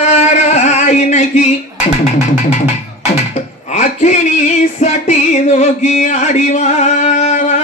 இன்னைக்கு அக்கினி சட்டி நோக்கி அடிவாரா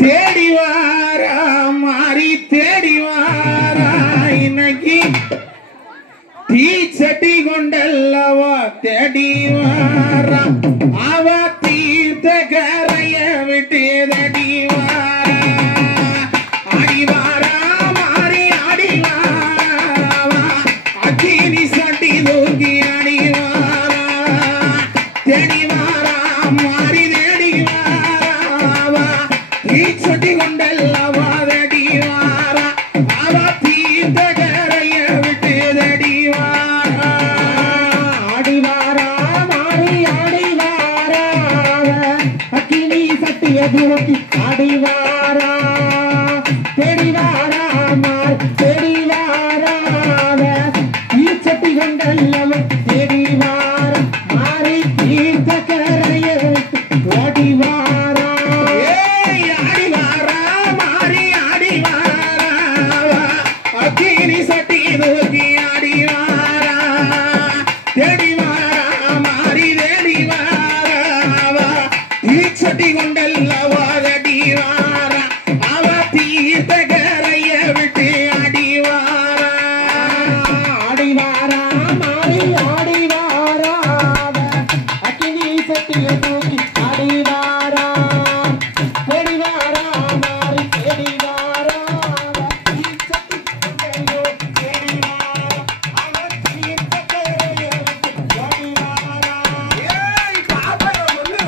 தேடிவாரா மாறி தேடிவாரா இன்னைக்கு தீ சட்டி கொண்டல்லவா தேடிவாரா அவ தீர்த்த கரைய விட்டு தடிவாரா அடிவாரா மாறி அடிவாரா அக்கினி சட்டி நோக்கி அடிவாரா தேடிவாரா மாறி தேடிவாரா தீ சட்டி கொண்டல்லவா தேடிவாரா அவ தீர்த்த கரைய விட்டு தடிவாரா அடிவாரா மாறி அடிவாரா அக்கினி சட்டிய தூக்கி அடிவாரா தேடிவாரா மாறி தேடிவாரா தீ சட்டி கொண்டல்லவா தேடிவாரா மாறி தீர்த்த கரைய விட்டு அடிவாரா அடிவாரா மாறி அடிவாரா அக்கினி சட்டி நோக்கி அடிவாரா தேடிவாரா மாறி தேடிவாரா தீ சட்டி கொண்டல்லவா அடிவாரா அவ தீர்த்த கரைய விட்டு அடிவாரா அடிவாரா மாறி அடிவாரா அக்கினி சட்டிய தூக்கி அடிவாரா தேடிவாரா மாறி தேடிவாரா தீ சட்டி கொண்டல்லவா தேடிவாரா அவ தீர்த்த கரைய விட்டு அடிவாரா பாபர வந்து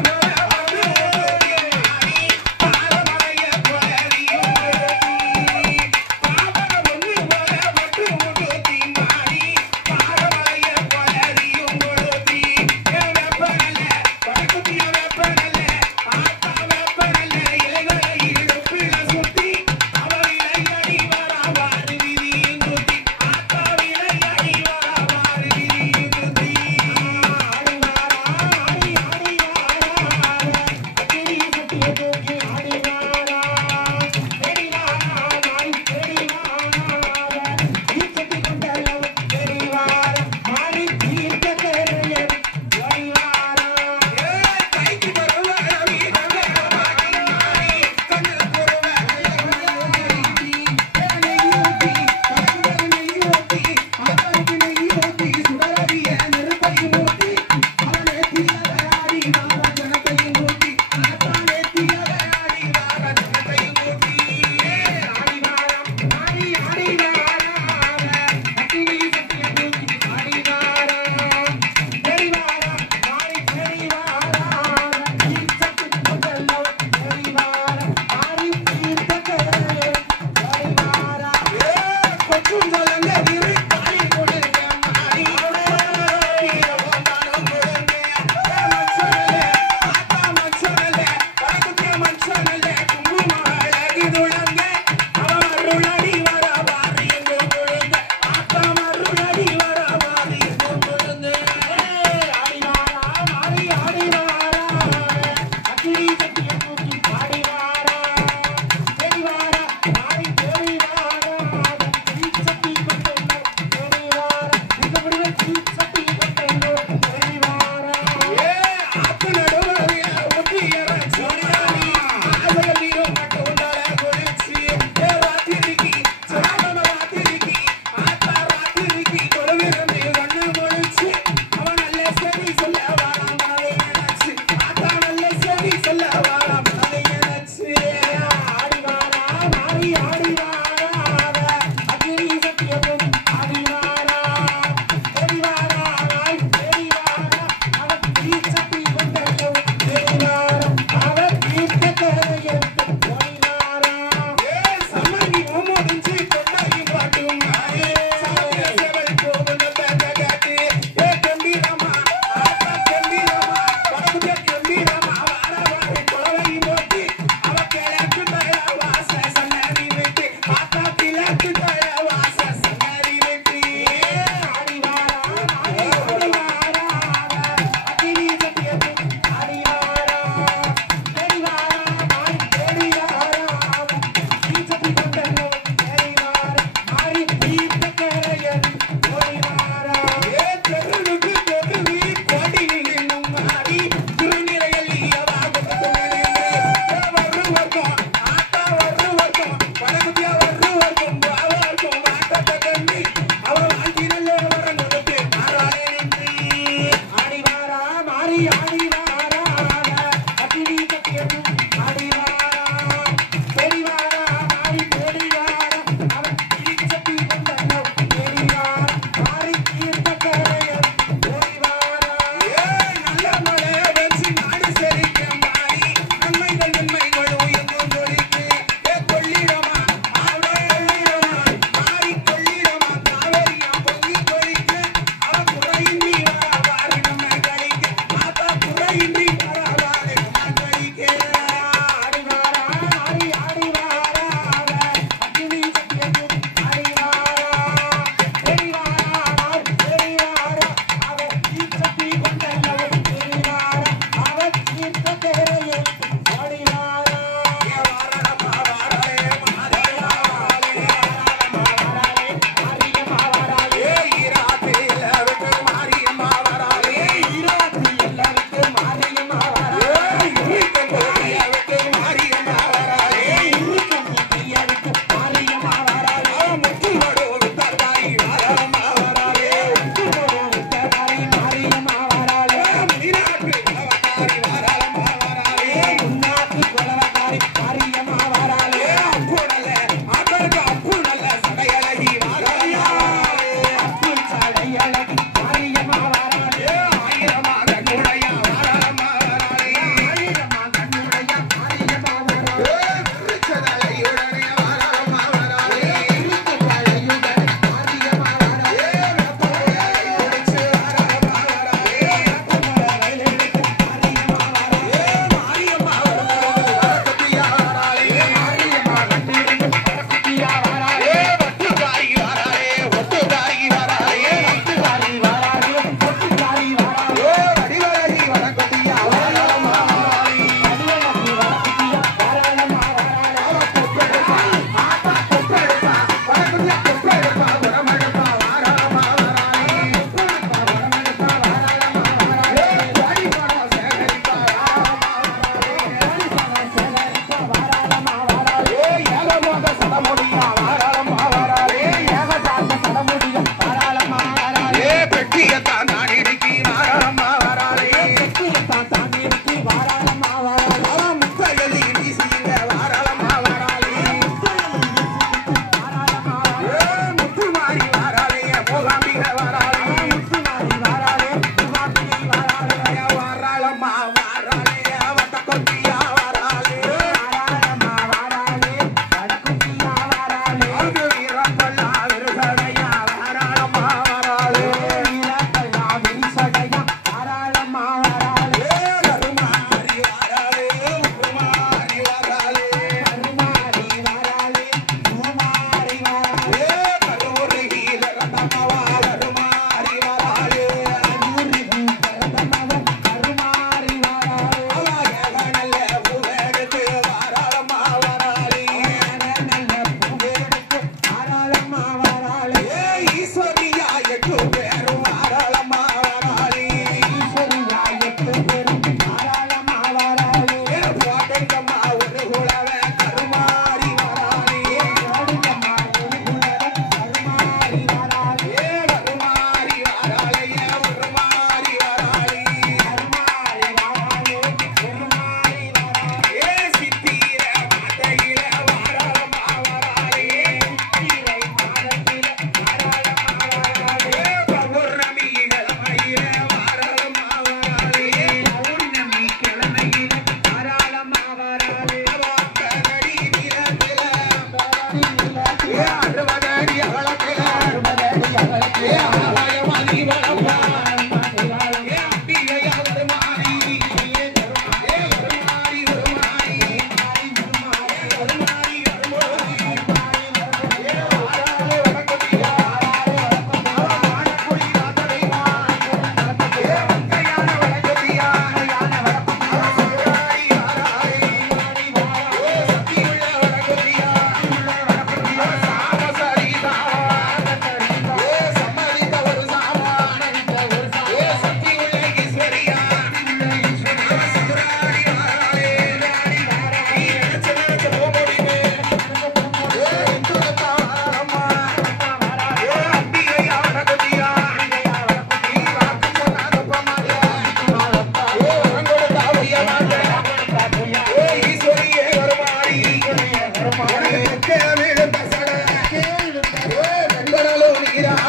பாரமலைய பரியோ பாபர வந்து வட்டு முடுதி மாறி பாரமலைய பரியோ முடுதி வெப்பனல படுக்குதிய வெப்பனல ஆத்தா வெப்பனல இலைகளை இடுப்பில சுத்தி அவரிலை அடிவாரா வாரி விதியுந்தி ஆத்தா விலை அடிவாரா வாரி விதியுந்தி அடிவாரா அடி அடிவாரா அக்கினி சட்டிய தூக்கி அடிவாரா தேடிவாரா மாறி தேடிவாரா தீ சட்டி கொண்டல்லவா தேடிவாரா மாறி தீர்த்த கரைய விட்டு அடிவாரா கைக்கு வருவாரா வீரவே மாறி மாறி கண்ணு சட்டி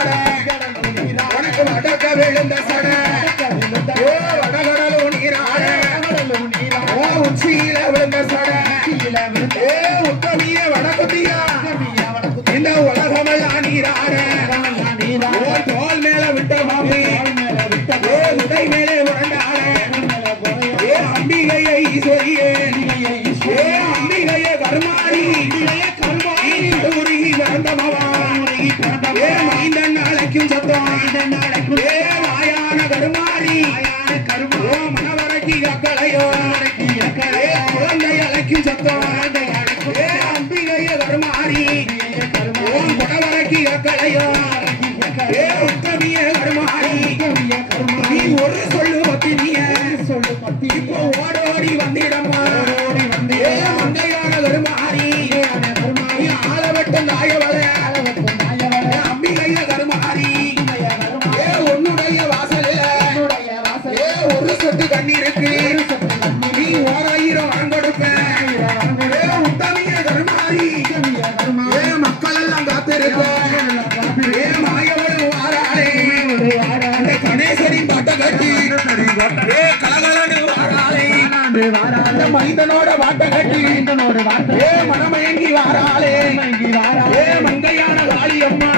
நீராட உனக்கு வடக்க விழுந்த சட ஓ வடகடலும் நீராட ஓ உச்சியில விழுந்த சட ஏ உத்தமிய வடக்குத்தியா இந்த உலகமெல்லாம் நீராட ஓ தோல் மேல விட்ட பாம்பு ஏ உடை மேலே உரண்டாட ஏ அம்பிகையை ஈஸ்வரியே ஏ அம்பிகையே கருமாரி கருமாரி வந்த மவா ஏ மைந்தன் அழைக்கும் சத்தம் ஏ வாயான கருமாரி ஓ மனவரக்கி அக்களையோ ஏ குழந்தை அழைக்கும் சத்தம் ஏ அம்பிகைய கருமாரி ஓ குடவரக்கி அக்களையோ ஏ உத்தமிய கருமாரி நீ ஒரு சொல்லு பத்தினிய இப்போ ஓடோடி வந்திடமா ஏ மந்தையான கருமாரி ஆளவட்ட நாயவள அம்பிகைய கருமாரி ஏ உன்னுடைய வாசலில ஏ ஒரு சொட்டு கண்ணீருக்கு நீ ஓராயிரம் வழங்கொடுப்ப ஏ உத்தமிய கருமாரி ஏ மக்கள் எல்லாம் காத்திருக்க ஏ மாயவளும் வாராளே கணேசரின் பாட்ட கட்டி ஏ கலகலனு வாராளே அந்த மைந்தனோட வாட்ட கட்டி ஏ மனமயங்கி வாராளே ஏ மங்கையான காளியம்மா